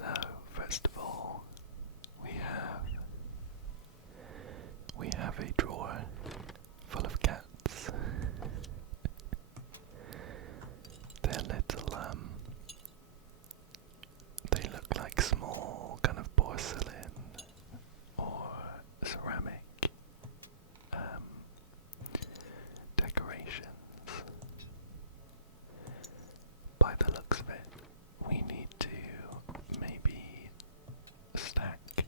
So, first of all, we have a drawer full of cats. They're little, they look like small kind of porcelain or ceramic decorations. By the looks of it, we need to maybe stack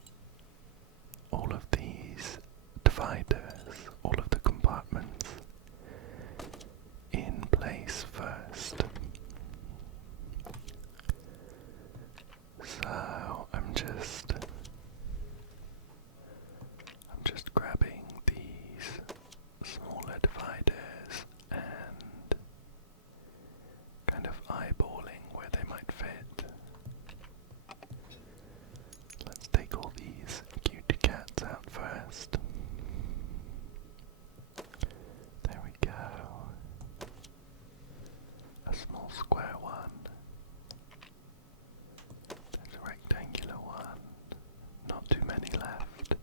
all of these dividers, all of the compartments in place first. So I'm just grabbing these smaller dividers and kind of eyeballing where they might fit. Let's take all these cute cats out first. There we go. A small square one. There's a rectangular one. Not too many left.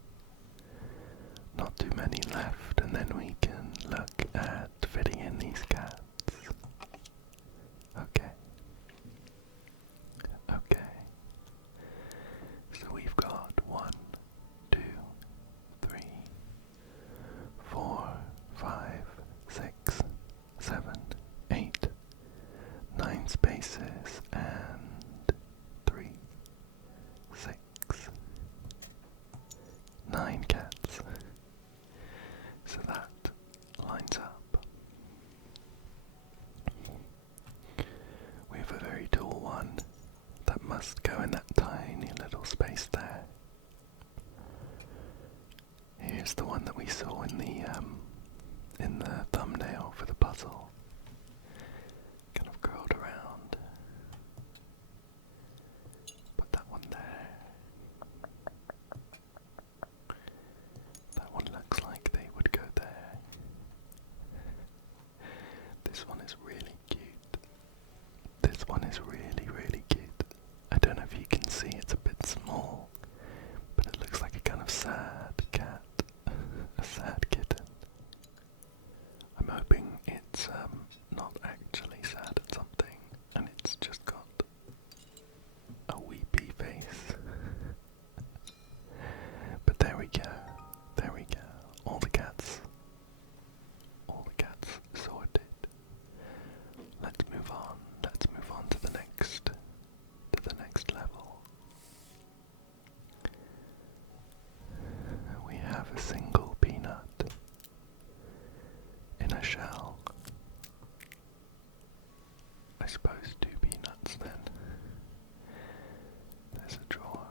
Not too many left, and then we can look at fitting in these cats. Okay. Okay. So we've got 1, 2, 3, 4, 5, 6, 7, 8, 9 spaces, and 3, 6, 9 cats. So that lines up. We have a very tall one that must go in that tiny little space there. Here's the one that we saw in the thumbnail for the puzzle. Kind of curled around. Put that one there. That one looks like they would go there. This one is really cute. This one is really, really cute. I don't know if you can see, it's a bit small, but it looks like a kind of sad cat. A sad kitten. I'm hoping it's not actually sad at something, and it's just got a weepy face. But there we go. There we go. All the cats sorted. Let's move on. Let's move on to the next level. We have a single peanut in a shell. I suppose 2 peanuts then. There's a drawer.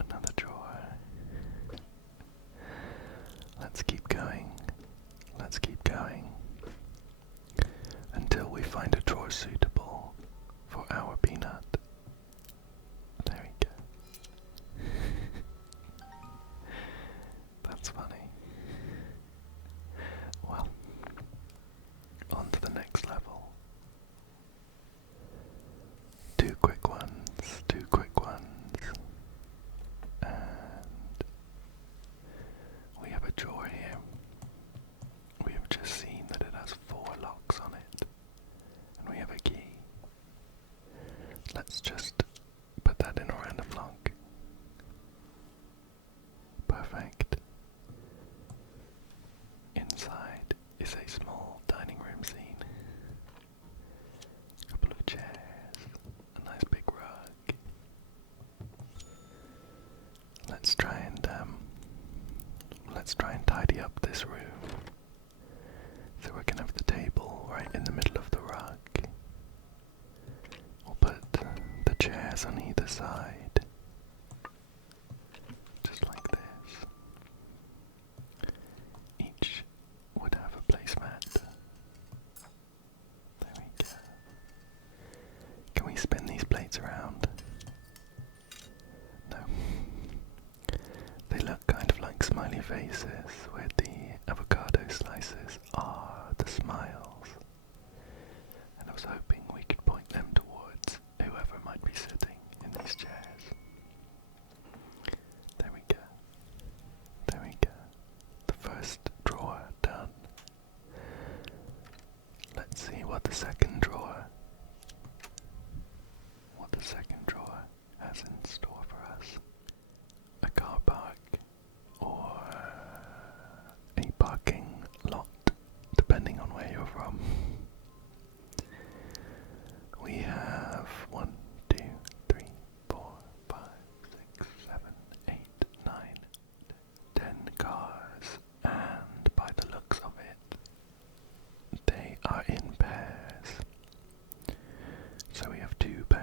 Another drawer. Let's keep going. Let's keep going until we find a drawer suitable for our peanut. There we go. That's funny. Well, on to the next level. 2 quick ones, 2 quick ones. And we have a drawer here. We have just seen that it has 4 locks on it. And we have a key. Let's just put that in a random lock. Perfect. Inside is a small dining room scene. A couple of chairs, a nice big rug. Let's try and tidy up this room. So we're gonna have the table right in the middle of the rug. We'll put the chairs on either side, just like this. Each would have a placemat. There we go. Can we spin these plates around? No. They look kind of like smiley faces, where the avocado slices are the smiles. And I was hoping we could point them towards whoever might be sitting in these chairs.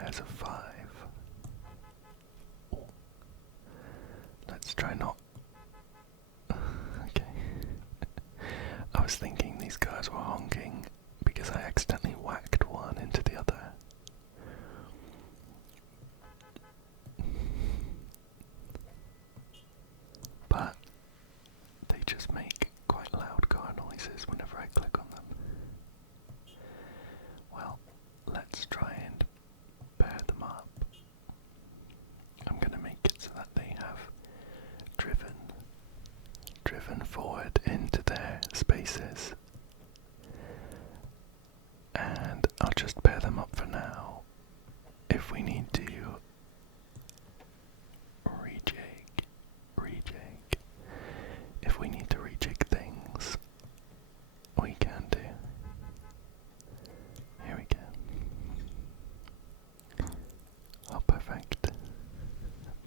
squares of 5. Ooh. Let's try not... Okay. I was thinking these guys were honking because I accidentally whacked one into the other. But they just make quite loud car noises whenever I click on them. Well, let's try and pair them up. I'm going to make it so that they have driven forward into their spaces. And I'll just pair them up for now. If we need to rejig. If we need to rejig things, we can do. Here we go. Oh, perfect.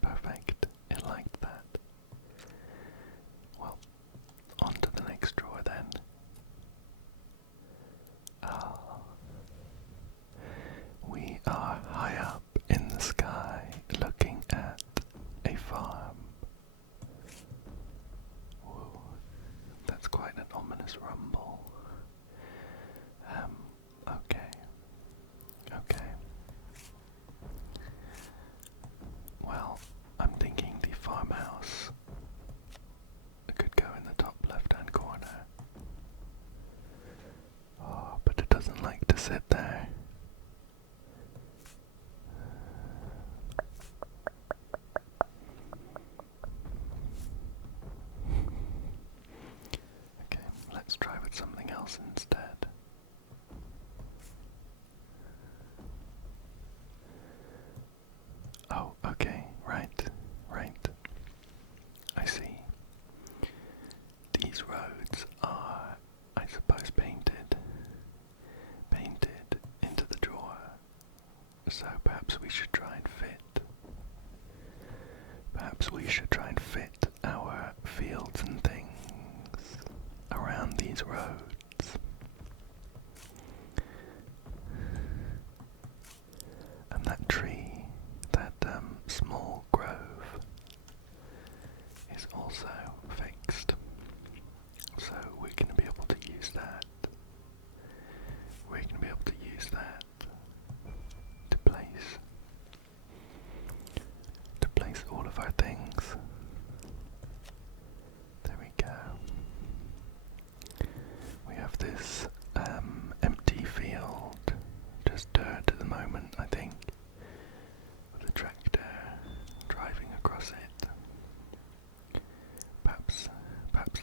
Perfect. It liked that. Well, on to the next drawer then. We are high up in the sky looking at a farm. Whoa, that's quite an ominous rumble. Okay. Well, I'm thinking the farmhouse could go in the top left-hand corner. Oh, but it doesn't like to sit there. Okay, let's try with something else instead. Oh, okay, right. I see. These roads are, I suppose, painted into the drawer. So perhaps we should try and fit our fields and things around these roads. And that tree, that small grove, is also fixed. So we're going to be able to use that. To place all of our things. There we go. We have this empty field, just dirt at the moment, I think, with a tractor driving across it. Perhaps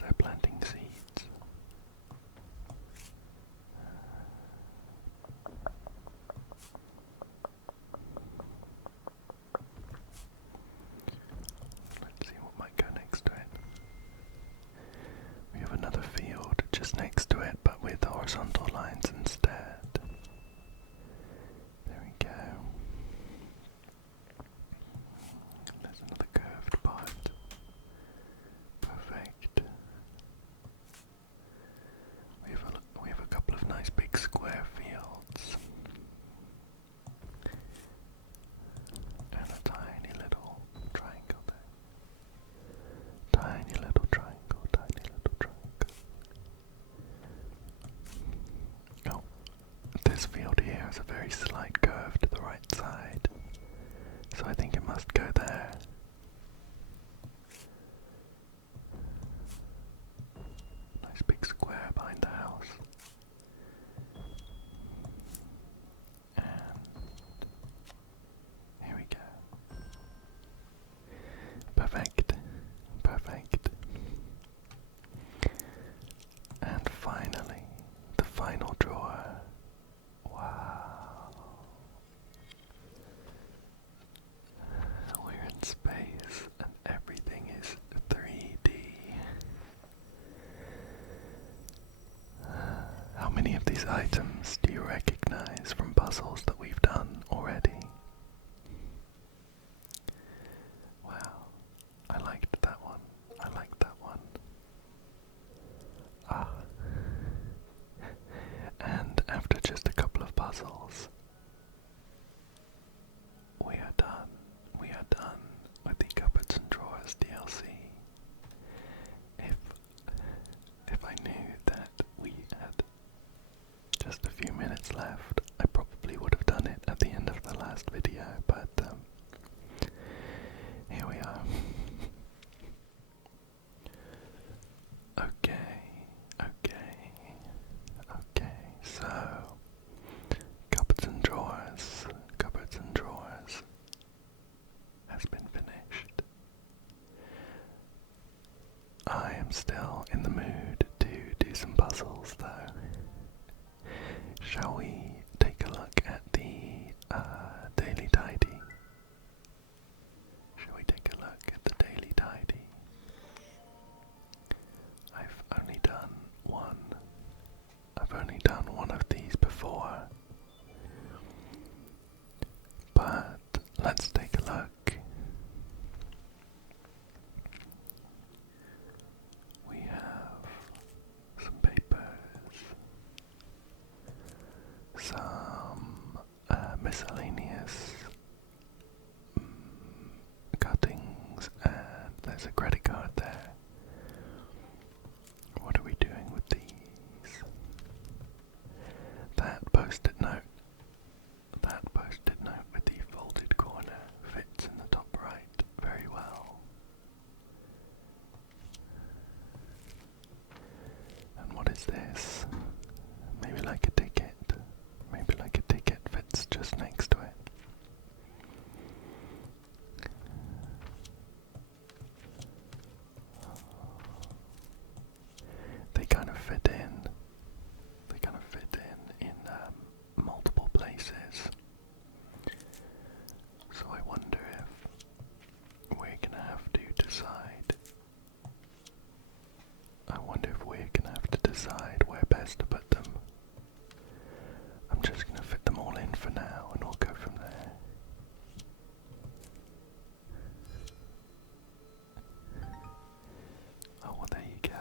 they're planting seeds. Let's see what might go next to it. We have another field just next to it, but with horizontal lines instead. There we go. There's another curved part. Perfect. We have a couple of nice big square fields. And a tiny little triangle there. Tiny little triangle. Oh, this field here has a very slight curve to the right side, so I think it must go there. Nice big square behind the house. And here we go. Perfect. And finally, the final drawer. Wow. We're in space and everything is 3D. How many of these items do you recognize from puzzles that we've done already? Wow, I liked that one. And after just a couple of puzzles, but let's take a look. We have some papers, some miscellaneous cuttings, and there's a credit card there. What are we doing with these? That post-it note with the folded corner fits in the top right very well. And what is this? Maybe like a ticket. Maybe like a ticket fits just next to it. They kind of fit in. They kind of fit in multiple places. So I wonder if we're gonna have to decide. I wonder if we're gonna have to decide where best to put them. I'm just gonna fit them all in for now and we'll go from there. Oh, well, there you go.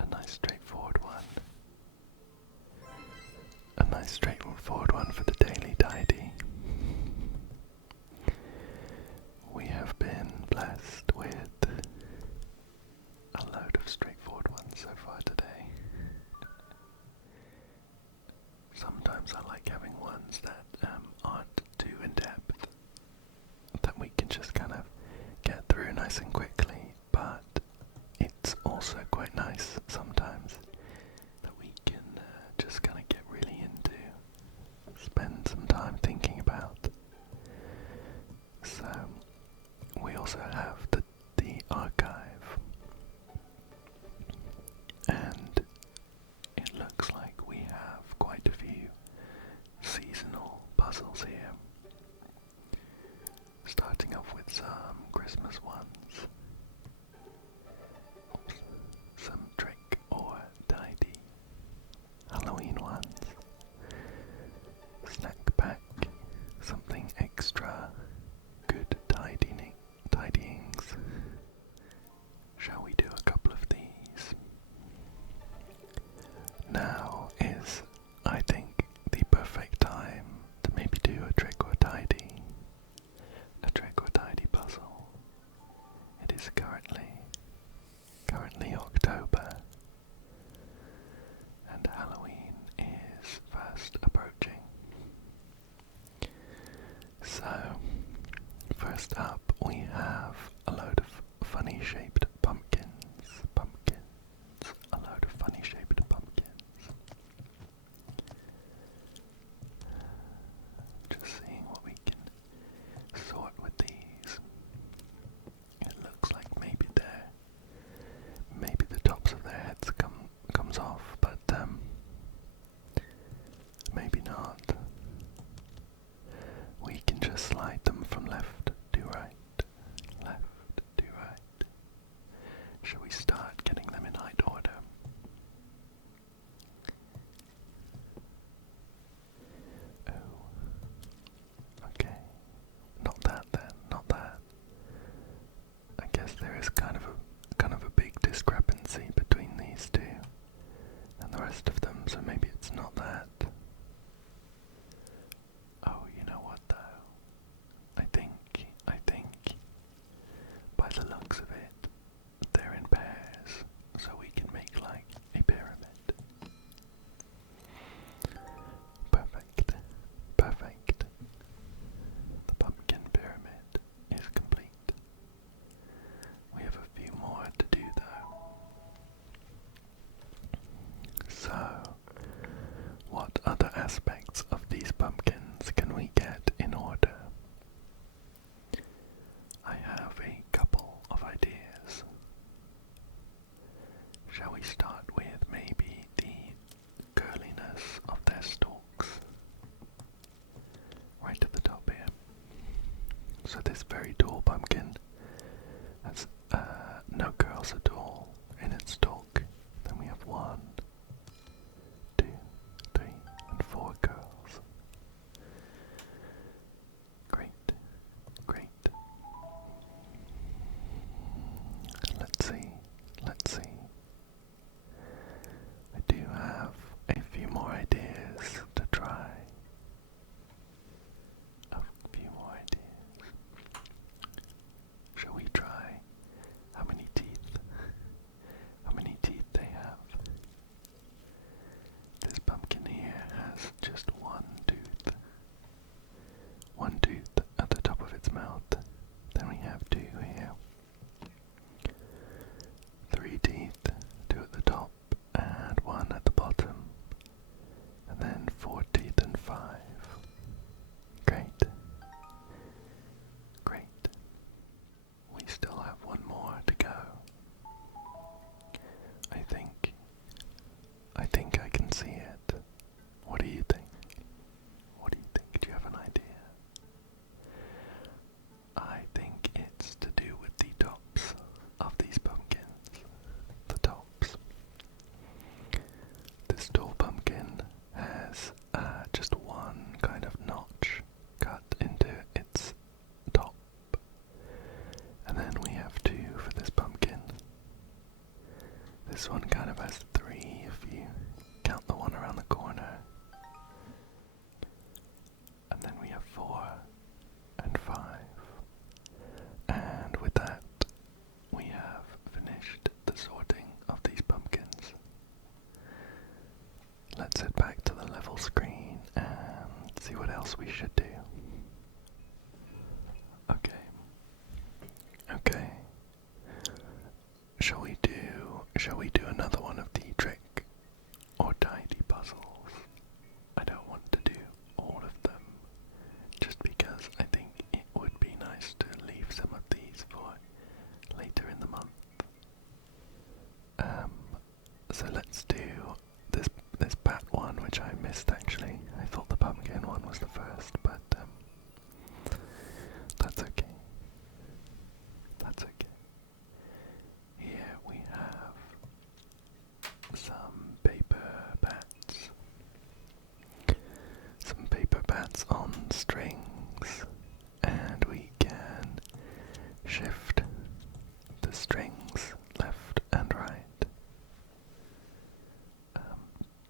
A nice straightforward one. A nice straightforward one for the daily tidy. We have been blessed with a load of straightforward ones so far today. Sometimes I like having ones that aren't too in-depth, that we can just kind of get through nice and quickly, but it's also quite nice sometimes that we can just kind of get really into, spend some time thinking about. So we also have the archive, and it looks like we have quite a few seasonal puzzles here. Starting off with some Christmas ones, some trick or tidy Halloween ones, snack pack, something extra, good tidyings. Shall we do a couple of these? Now is, I think, the perfect time to maybe do a trick or tidy puzzle. It is currently October, and Halloween is fast approaching. So, first up we have a load of funny shaped pumpkins. A load of funny shaped pumpkins. Just seeing what we can sort with these. It looks like maybe the tops of their heads comes off, but maybe not. We can just slide them from left to right. Left to right. Shall we start getting them in height order? Oh. Okay. Not that then, not that. I guess there is kind of a big discrepancy between these two and the rest of them, so maybe it's not that. Oh, you know what though? I think by the looks of it, they're in pairs, so we can make like a pyramid. Perfect. The pumpkin pyramid is complete. We have a few more to do though. So, what other aspects of these pumpkins can we get in order? I have a couple of ideas. Shall we start with maybe the curliness of their stalks? Right at the top here. So this very tall pumpkin has no curls at all in its stalk. Then we have 1, 2, 3, and 4 curls. this one kind of has 3 if you count the one around the corner. And then we have 4 and 5. And with that, we have finished the sorting of these pumpkins. Let's head back to the level screen and see what else we should do. Okay. Shall we do another one of the trick or tidy puzzles? I don't want to do all of them, just because I think it would be nice to leave some of these for later in the month. So let's do this bat one, which I missed actually. I thought the pumpkin one was the first, but that's okay. That's okay. Here we have some paper bats. Some paper bats on strings, and we can shift the strings left and right.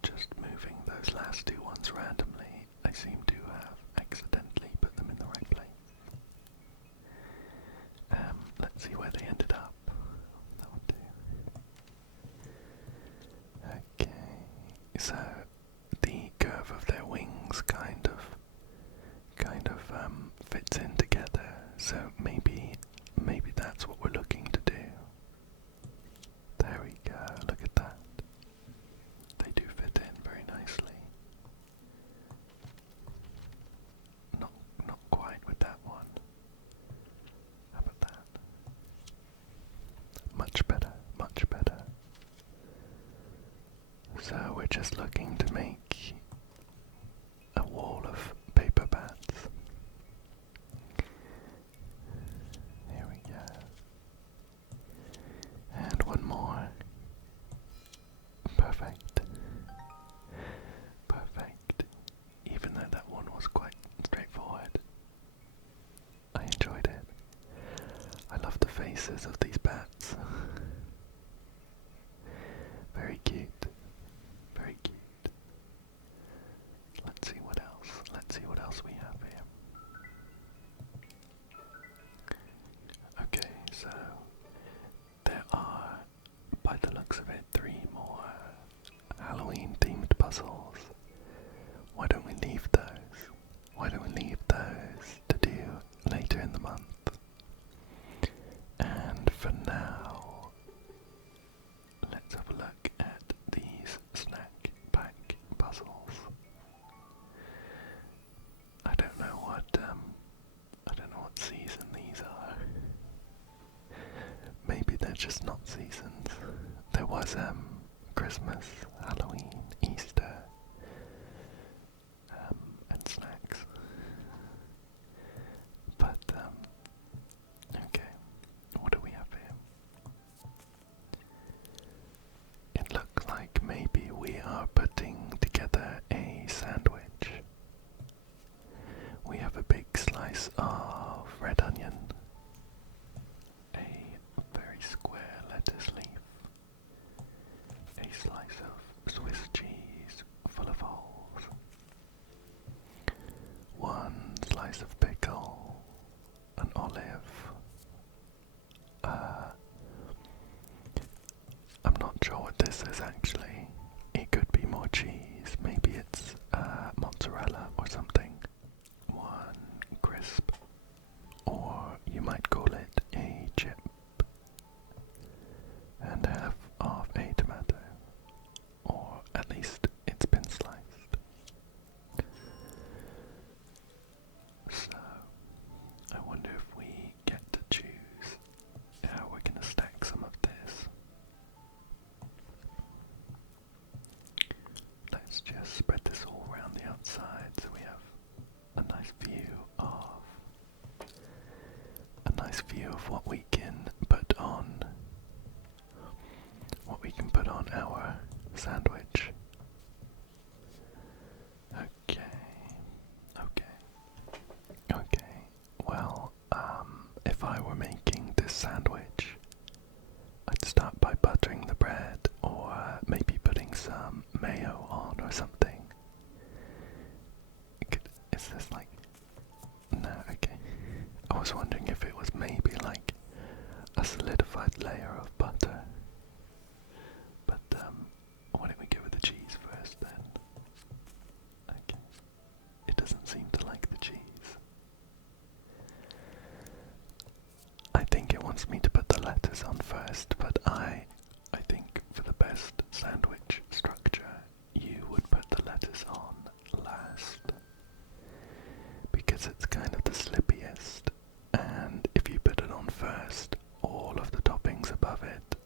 Just moving those last 2 ones randomly, I seem to have accidentally put them in the right place. Let's see where they ended up. That would do. Okay, so the curve of their wings kind of fits in together. So maybe that's what we're looking to do. There we go. Look at that. They do fit in very nicely. Not quite with that one. How about that? Much better, much better. So we're just looking to make a wall of paper bats. Here we go. And one more. Perfect. Perfect. Even though that one was quite straightforward, I enjoyed it. I love the faces of these bats. Very cute. Very cute. Let's see what else. Let's see what else we have here. Okay, so there are, by the looks of it, 3 more Halloween themed puzzles. Why don't we leave those? Why don't we leave those to do later in the month? And for now, let's have a look at these snack pack puzzles. I don't know what season these are. Maybe they're just not seasons. There was Christmas, Halloween, Easter, and snacks. But okay, what do we have here? It looks like maybe we are putting together a sandwich. We have a big slice of red onion, a very square lettuce leaf, a slice of Swiss cheese full of holes, 1 slice of pickle, an olive, I'm not sure what this is actually. It could be more cheese, maybe it's mozzarella or something. 1 crisp, or you might call it a chip, and half of a tomato, or at least it's been sliced. So, I wonder if we get to choose how we're going to stack some of this. Let's just spread this all around the outside so we have a nice view of what we can put on our sandwich. Okay. Well, if I were making this sandwich, I'd start by buttering the bread, or was wondering if it was maybe like a solidified layer of butter. But why don't we go with the cheese first then? Okay. It doesn't seem to like the cheese. I think it wants me to put the lettuce on first, but I think for the best sandwich structure, you would put the lettuce on last. Because it's kind of the slippiest, and if you put it on first, all of the toppings above it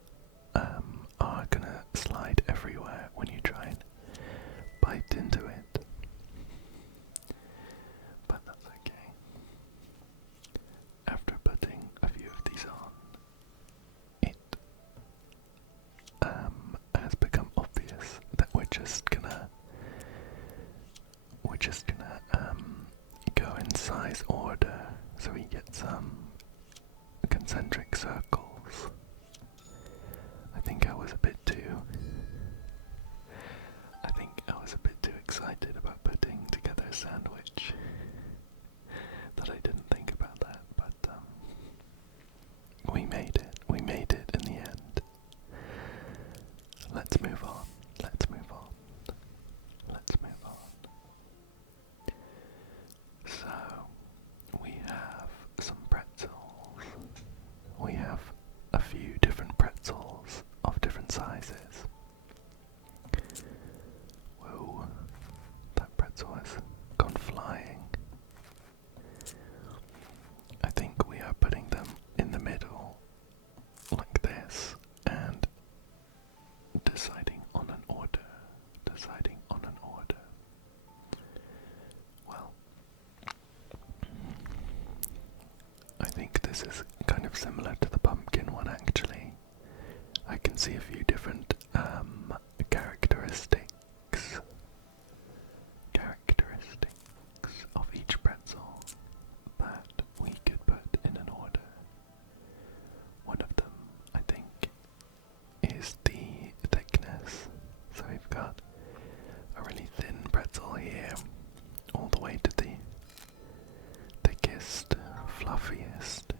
are gonna slide everywhere when you try and bite into it. But that's okay. After putting a few of these on, it has become obvious that we're just gonna go in size order so we get some concentric circles. I think I was a bit too excited about putting together a sandwich that I didn't think about that, but we made it in the end. Let's move on. So, we have some pretzels. We have a few different pretzels of different sizes. Whoa, that pretzel has gone flying. I think we are putting them in the middle, like this, and deciding on an order. Well, I think this is kind of similar to the pumpkin one actually. I can see a few different characteristics of each pretzel that we could put in an order. One of them, I think, is the thickness. So we've got a really thin pretzel here, all the way to the thickest, fluffiest,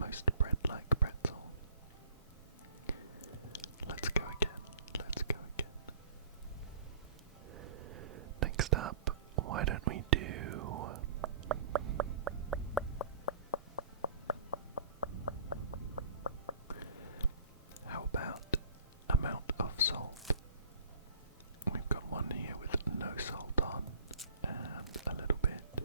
most bread-like pretzel. Let's go again. Next up, why don't we do how about amount of salt? We've got one here with no salt on and a little bit.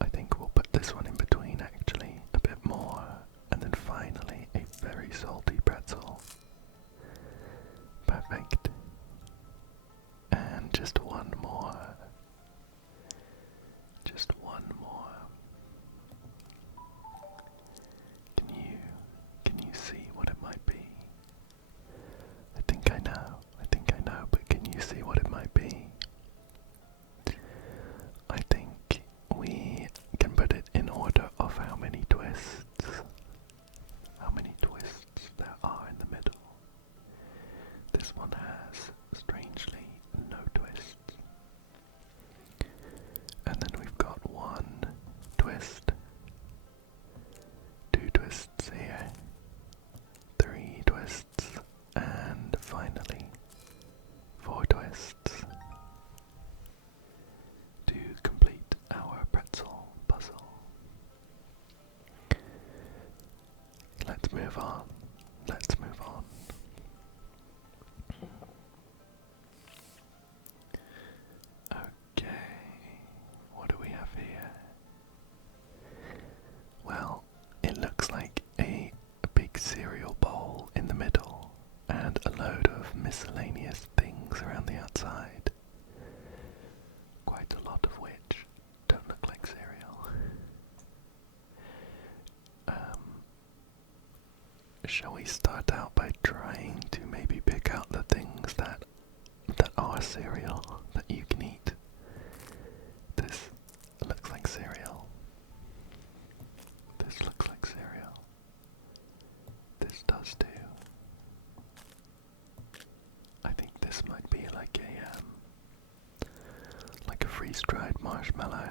I think we'll put this one in between actually, a bit more, and then finally a very salty pretzel. Perfect. And just one more. Can you see what it might be? I think I know, but can you see what it might be? I think we can put it in order of how many twists there are in the middle. This one has, strangely, no twists. And then we've got one twist, two twists here, three twists, and finally 4 twists to complete our pretzel puzzle. Let's move on. Okay, what do we have here? Well, it looks like a big cereal bowl in the middle and a load of miscellaneous things around the outside. Quite a lot of which don't look like cereal. Shall we start out by trying to maybe pick out the things that are cereal that you can eat? This looks like cereal. This looks like cereal. This does too. I think this might be like a freeze-dried marshmallow.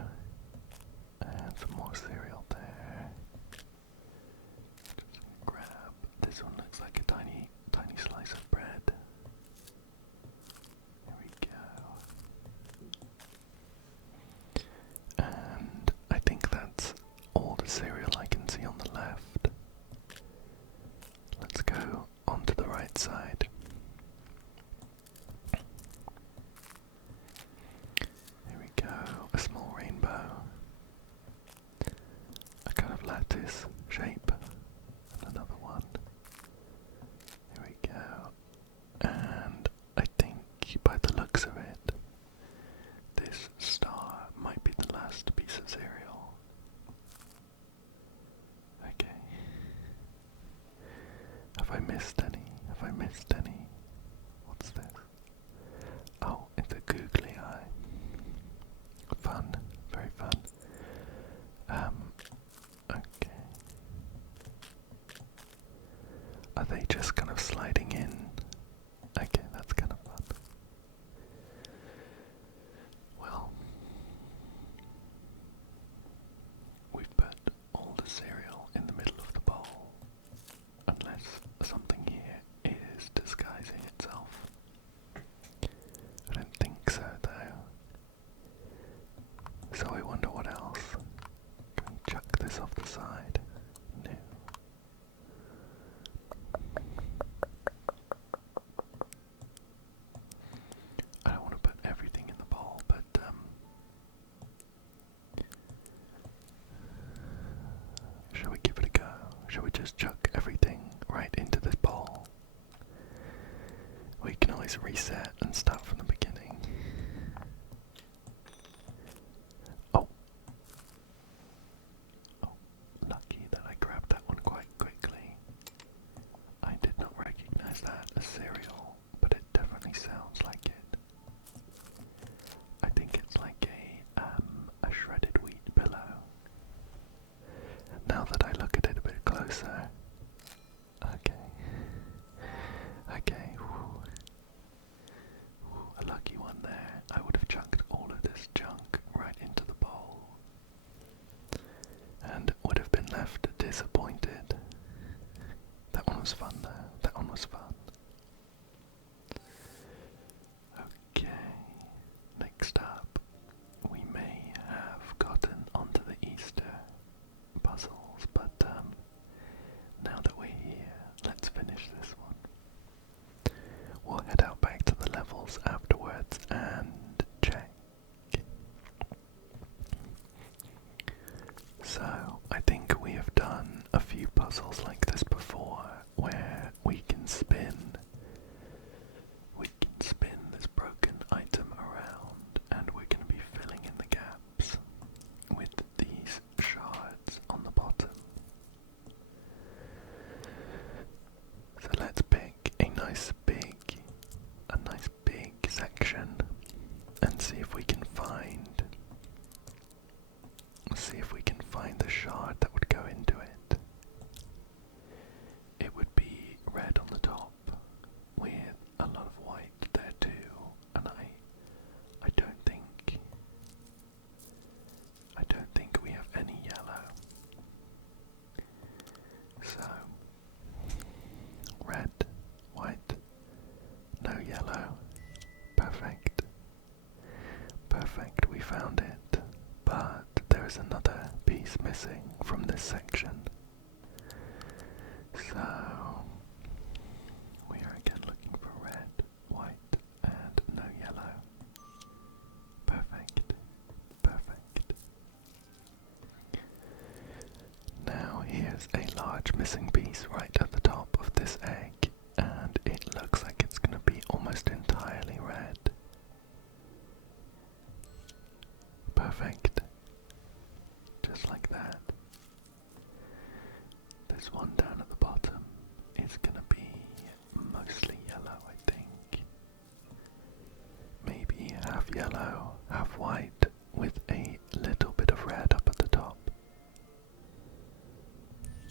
some more cereal there. Just grab this one. Looks like a tiny slice of bread. There we go. And I think that's all the cereal I can see on the left. Let's go onto the right side. Here we go, a small rainbow, a kind of lattice shape, and another one. Here we go, and I think by the looks of it, this star might be the last piece of cereal. Okay. Have I missed any? Have I missed any? What's this? Oh, it's a googly eye. Fun, very fun. Okay. Are they just kind of sliding in? Okay, that's kind of fun. Well, we've put all the cereal in the middle of the bowl, unless something here is disguising itself. I don't think so, though. So I wonder what else. Can we chuck this off the side? No. I don't want to put everything in the bowl, but shall we give it a go? Shall we just chuck everything right into this bowl? We can always reset and start from the beginning. Oh. Oh, lucky that I grabbed that one quite quickly. I did not recognize that as cereal, but it definitely sounds like it. I think it's like a shredded wheat pillow. Now that I look at it a bit closer, okay, whew. Whew, a lucky one there. I would have chucked all of this junk right into the bowl, and would have been left disappointed. That one was fun though. That one was fun. Okay, next up, we may have gotten onto the Easter puzzles, but now that we're here, let's finish this one. We'll head out back to the levels afterwards and check. So, I think we have done a few puzzles like this before, where we can spin this broken item around, and we're going to be filling in the gaps with these shards on the bottom. So let's pick a nice big section and see if we can find the shard that would go into it. It would be red on the top with a lot of white there too, and I don't think we have any yellow. So red, white, no yellow. Perfect. Perfect, we found it. But there is another piece missing from this section. So we are again looking for red, white, and no yellow. Perfect. Perfect. Now here's a large missing piece right at the top of this egg, and it looks like it's going to be almost entirely red. Perfect. Just like that. This one down at the bottom is going to be mostly yellow, I think. Maybe half yellow, half white, with a little bit of red up at the top.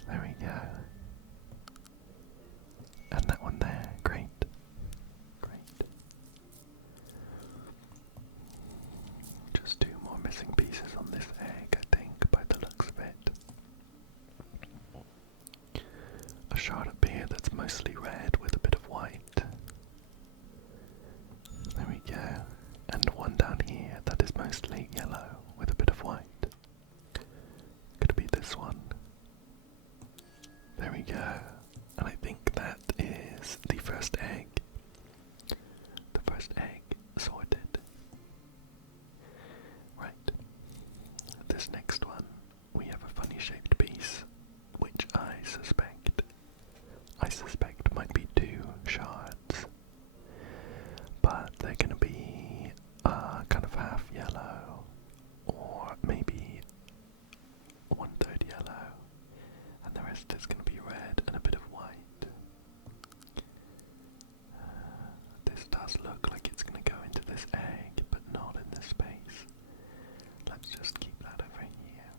There we go. And that one there, great. Great. Just two more missing pieces on this egg, I think, by the shard up here that's mostly red with a bit of white. There we go. And one down here that is mostly yellow with a bit of white. Could be this one. There we go. And I think that is the first egg. The first egg sorted. Right. This next one, we have a funny shaped piece, which I suspect might be 2 shards. But they're gonna be kind of half yellow, or maybe 1/3 yellow, and the rest is going to be red and a bit of white. This does look like it's going to go into this egg, but not in this space. Let's just keep that over here.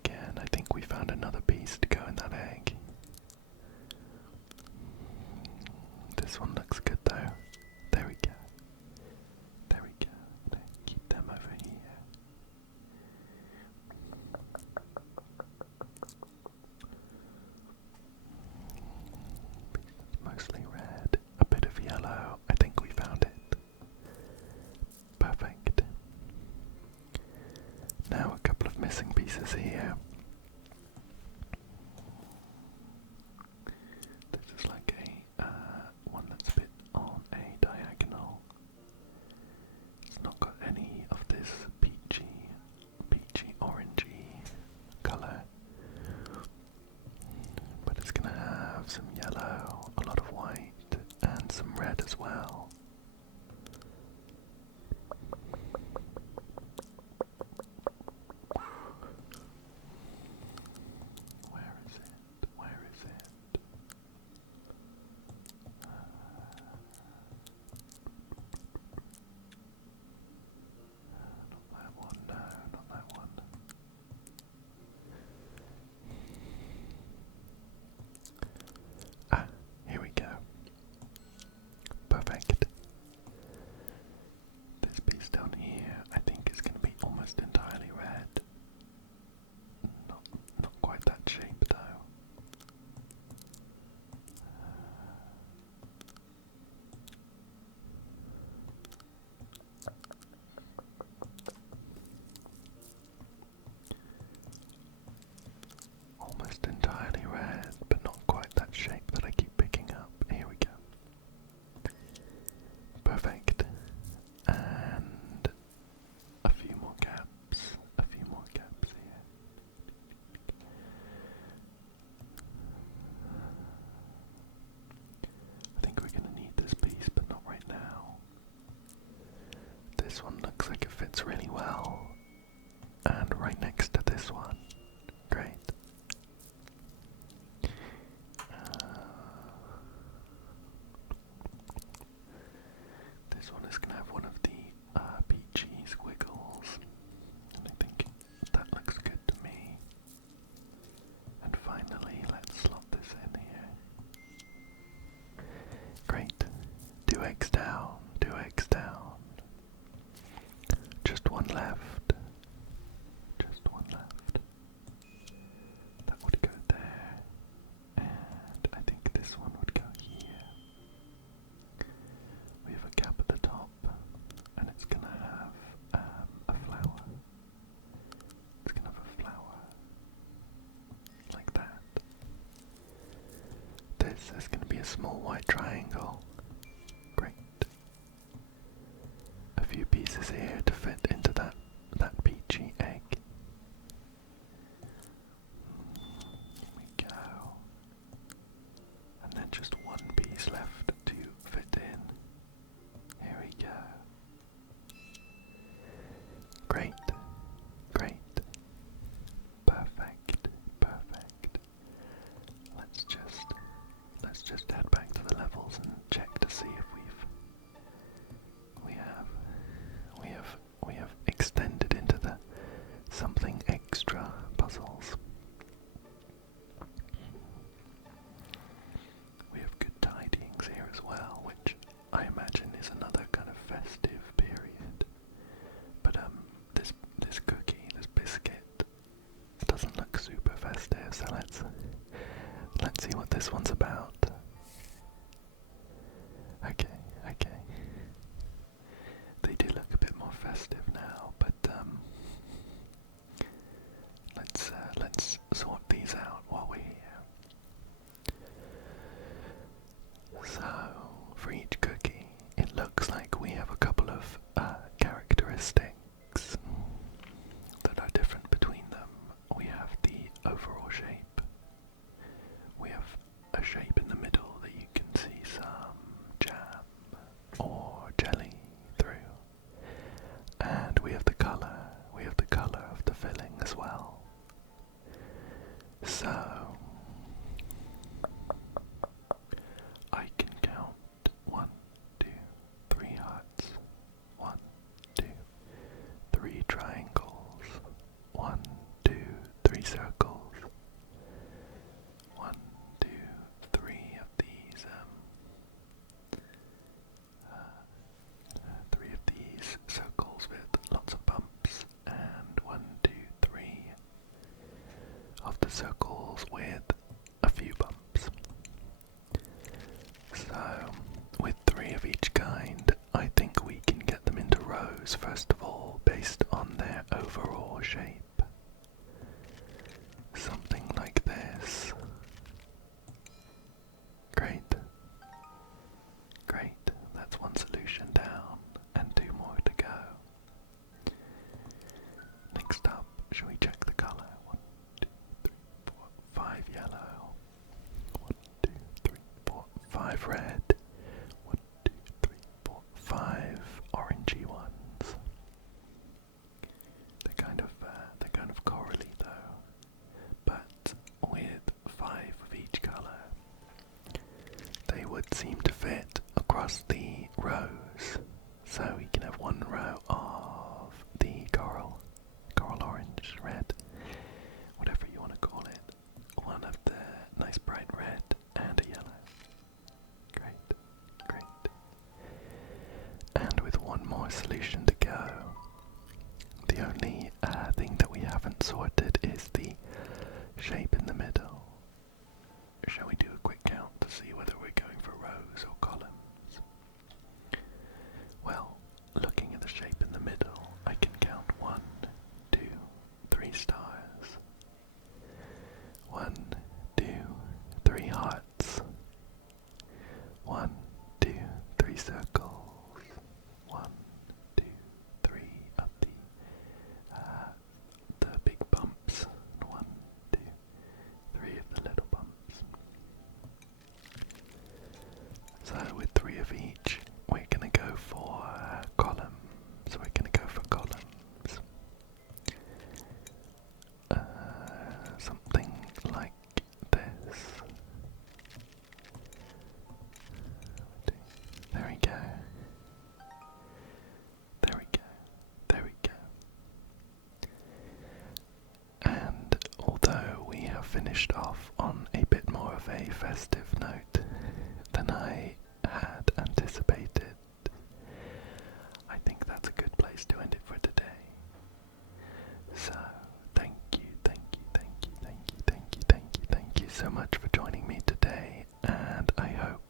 Again, I think we found another piece to go in that egg. This one looks good though. There we go. There we go. Keep them over here. Mostly red, a bit of yellow. I think we found it. Perfect. Now a couple of missing pieces here. This is like a one that's a bit on a diagonal. It's not got any of this peachy orangey colour, but it's gonna have some yellow, a lot of white, and some red as well. Where is it? Where is it? Not that one, no, not that one. Ah, here we go. Perfect. This piece down here, I think is going to be almost entirely red. Not quite that shape though. Almost entirely red, but not quite that shape that I keep picking up. Here we go. Perfect. And a few more gaps. A few more gaps here. I think we're going to need this piece, but not right now. This one looks like it fits really well. And right next to this one. Great. This one is going to have one of the peachy squiggles, and I think that looks good to me. And finally, let's slot this in here. Great. 2 eggs down, 2 eggs down. Just one left. Just one left. That would go there. And I think this one would go here. We have a gap at the top, and it's gonna have a flower. It's gonna have a flower. Like that. This is gonna be a small white triangle. Great. A few pieces here to fit into that peachy egg. Here we go. And then just one piece left to fit in. Here we go. Great. Great. Perfect. Perfect. Let's just head back to the levels and check as well. So I can count 1, 2, 3 hearts, 1, 2, 3 triangles, 1, 2, 3 circles, 1, 2, 3 of these 3 of these circles with lots of bumps, and 1, 2, 3 of the circles with a few bumps. So, with 3 of each kind, I think we can get them into rows first of all, based on their overall shape. Something like this. Great. Great, that's one solution down, and 2 more to go. Next up, shall we check the colour? 1, 2, 3, 4, 5 yellow. 1, 2, 3, 4, 5 red. 1, 2, 3, 4, 5 orangey ones. They're kind of corally though, but with 5 of each colour, they would seem to fit across the rows. So we can have one row of the coral orange, red, whatever you want to call it, one of the nice bright red, and a yellow. Great, great. And with one more solution to go, the only thing that we haven't sorted is the shape in the middle. Shall we do a quick count to see whether we're going for rows or columns? Well, looking at the shape in the middle, I can count 1, 2, 3 stars. 1, 2, 3 hearts. 1, 2, 3 circles. 1, 2, 3 of the big bumps. 1, 2, 3 of the little bumps. So with 3 of each, we're gonna go for columns. We're gonna go for columns. Something like this. There we go. There we go. There we go. And although we have finished off on a bit more of a festive note than I had anticipated, I think that's a good place to end it for today. So, thank you, thank you, thank you, thank you, thank you, thank you, thank you so much for joining me today, and I hope